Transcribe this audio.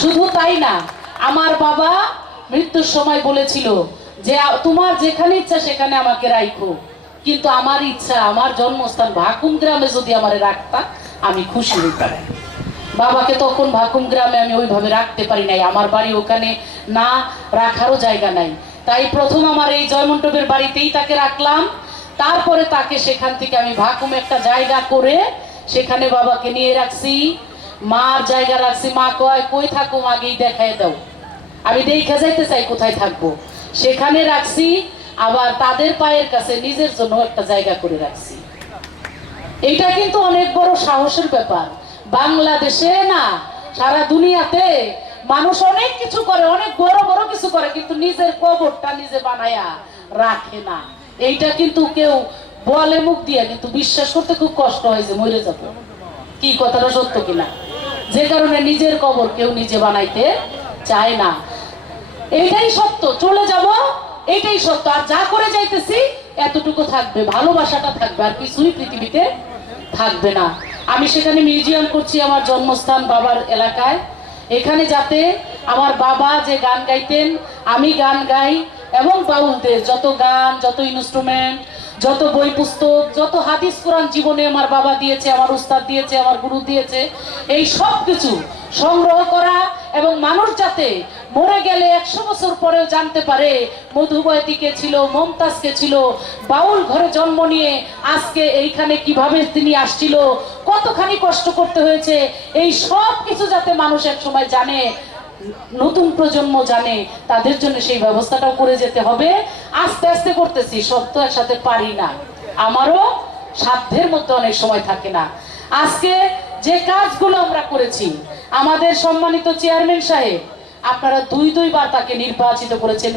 শুধু তাই না, আমার বাবা মৃত্যুর সময় বলেছিল যে তোমার যেখানে ইচ্ছা সেখানে আমাকে রাখো, কিন্তু আমার ইচ্ছা আমার জন্মস্থান ভাকুম গ্রামে যদি আমারে রাখতা আমি খুশি হইতাম। বাবাকে তখন ভাকুম গ্রামে আমি ওইভাবে রাখতে পারি নাই, আমার বাড়ি ওখানে না রাখারও জায়গা নাই। তাই প্রথম আমার এই জয়মন্টপের বাড়িতেই তাকে রাখলাম, তারপরে তাকে সেখান থেকে আমি ভাকুম একটা জায়গা করে সেখানে বাবাকে নিয়ে রাখছি, মার জায়গা রাখছি। মা কয় কই থাকুম আগেই দেখায় দাও, আমি দেখে যাইতে চাই কোথায় থাকবো, সেখানে রাখছি। আবার তাদের পায়ের কাছে নিজের জন্য একটা জায়গা করে রাখছি। এটা কিন্তু অনেক বড় সাহসের ব্যাপার। বাংলাদেশে না, সারা দুনিয়াতে মানুষ অনেক কিছু করে, অনেক বড় বড় কিছু করে, কিন্তু নিজের কবরটা নিজে বানায়া রাখে না। এইটা কিন্তু কেউ বলে মুখ দিয়ে, কিন্তু বিশ্বাস করতে খুব কষ্ট হয় যে মরে যাবো। কি কথাটা সত্য কিনা? যে কারণে নিজের কবর কেউ নিজে বানাইতে চায় না। এইটাই সত্য, চলে যাব এইটাই সত্য। আর যা করে যাইতেছি এতটুকু থাকবে, ভালোবাসাটা থাকবে, আর কিছুই পৃথিবীতে থাকবে না। আমি সেখানে মিউজিয়াম করছি আমার জন্মস্থান বাবার এলাকায়, এখানে যাতে আমার বাবা যে গান গাইতেন আমি গান গাই, এবং বাউলদের যত গান, যত ইনস্ট্রুমেন্ট, যত বই পুস্তক, যত হাদিস কোরআন জীবনে আমার বাবা দিয়েছে, আমার উস্তাদ দিয়েছে, আমার গুরু দিয়েছে, এই সব কিছু সংগ্রহ করা, এবং মানুষ যাতে মরে গেলে 100 বছর পরেও জানতে পারে মধুবতী কে ছিল, মমতাজ কে ছিল, বাউল ঘরে জন্ম নিয়ে আজকে এইখানে কিভাবে তিনি আসছিল, কতখানি কষ্ট করতে হয়েছে, এই সব কিছু যাতে মানুষ এক সময় জানে, নতুন প্রজন্ম জানে, তাদের জন্য সেই ব্যবস্থাটাও করে যেতে হবে। আস্তে আস্তে করতেছি, সব তো একসাথে পারি না, আমারও সাধ্যের মধ্যে অনেক সময় থাকে না। আজকে যে কাজগুলো আমরা করেছি, আমাদের সম্মানিত চেয়ারম্যান সাহেব আপনারা দুইবার তাকে নির্বাচিত করেছেন।